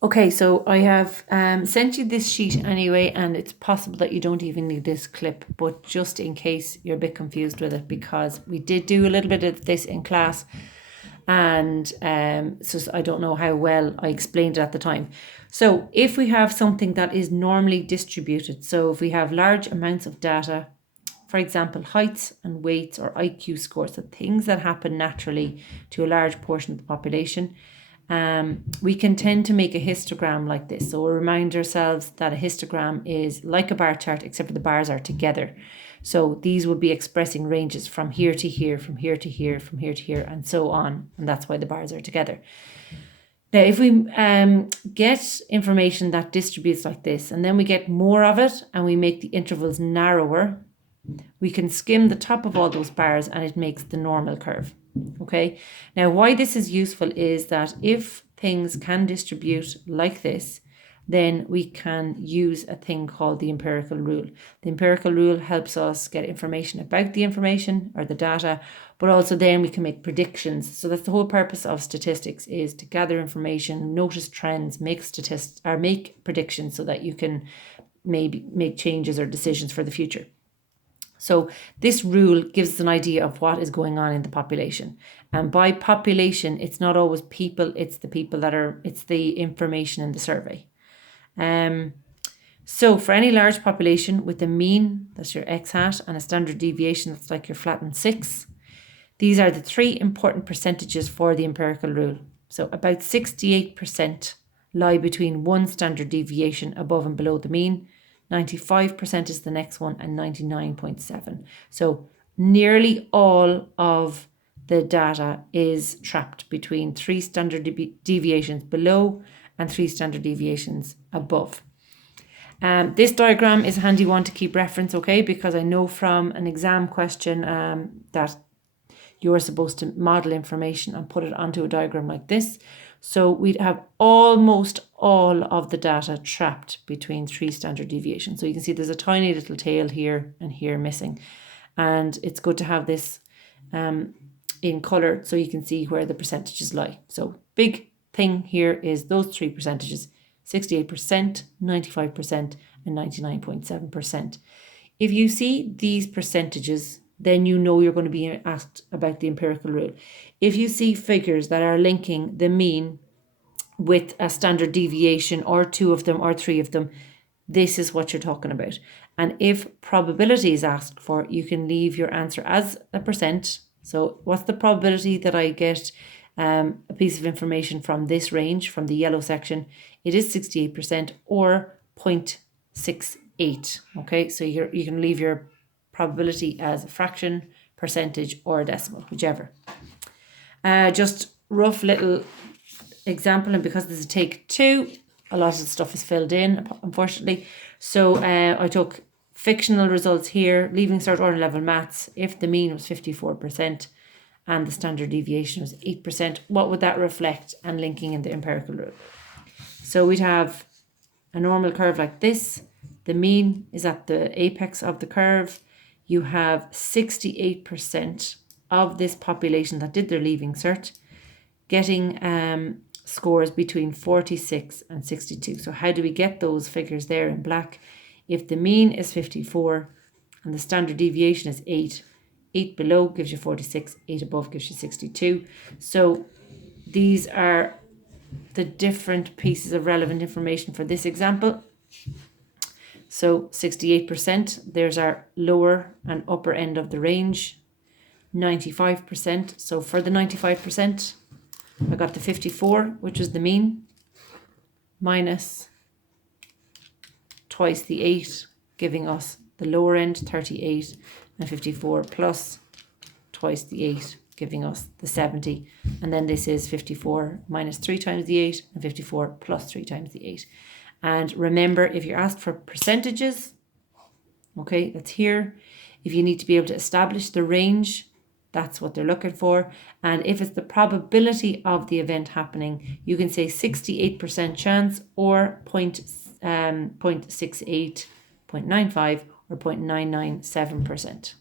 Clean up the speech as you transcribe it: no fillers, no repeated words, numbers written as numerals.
Okay, so I have sent you this sheet anyway, and it's possible that you don't even need this clip, but just in case you're a bit confused with it, because we did do a little bit of this in class, and so I don't know how well I explained it at the time. So if we have something that is normally distributed, so if we have large amounts of data, for example, heights and weights or IQ scores, so things that happen naturally to a large portion of the population, we can tend to make a histogram like this. So we'll remind ourselves that a histogram is like a bar chart, except for the bars are together. So these would be expressing ranges from here to here, from here to here, from here to here, and so on. And that's why the bars are together. Now, if we get information that distributes like this, and then we get more of it, and we make the intervals narrower, we can skim the top of all those bars and it makes the normal curve. Okay, now why this is useful is that if things can distribute like this, then we can use a thing called the empirical rule. The empirical rule helps us get information about the information or the data, but also then we can make predictions. So that's the whole purpose of statistics, is to gather information, notice trends, make statistics or make predictions so that you can maybe make changes or decisions for the future. So this rule gives us an idea of what is going on in the population. And by population, it's not always people, it's the people it's the information in the survey. So for any large population with a mean, that's your x hat, and a standard deviation, that's like your flattened 6, these are the three important percentages for the empirical rule. So about 68% lie between one standard deviation above and below the mean, 95% is the next one, and 99.7. So nearly all of the data is trapped between 3 standard deviations below and 3 standard deviations above. This diagram is a handy one to keep reference, okay, because I know from an exam question that you're supposed to model information and put it onto a diagram like this. So we'd have almost all of the data trapped between 3 standard deviations. So you can see there's a tiny little tail here and here missing. And it's good to have this in colour so you can see where the percentages lie. So big thing here is those 3 percentages, 68%, 95%, and 99.7%. If you see these percentages, then you know you're going to be asked about the empirical rule. If you see figures that are linking the mean with a standard deviation, or 2 of them or 3 of them, this is what you're talking about. And if probability is asked for, you can leave your answer as a percent. So what's the probability that I get a piece of information from this range, from the yellow section? It is 68% or 0.68. Okay, so you can leave your probability as a fraction, percentage, or a decimal, whichever. Just rough little example, and because this is take 2, a lot of the stuff is filled in, unfortunately. So I took fictional results here, leaving cert order level maths. If the mean was 54% and the standard deviation was 8%, what would that reflect? And linking in the empirical rule. So we'd have a normal curve like this. The mean is at the apex of the curve. You have 68% of this population that did their leaving cert getting scores between 46 and 62. So how do we get those figures there in black? If the mean is 54 and the standard deviation is 8, 8 below gives you 46, 8 above gives you 62. So these are the different pieces of relevant information for this example. So 68%, there's our lower and upper end of the range. 95%, so for the 95%, I got the 54, which is the mean, minus twice the 8, giving us the lower end, 38, and 54 plus twice the 8, giving us the 70. And then this is 54 minus 3 times the 8, and 54 plus 3 times the 8. And remember, if you're asked for percentages, okay, that's here. If you need to be able to establish the range, that's what they're looking for. And if it's the probability of the event happening, you can say 68% chance, or 0.68, 0.95, or 0.997%.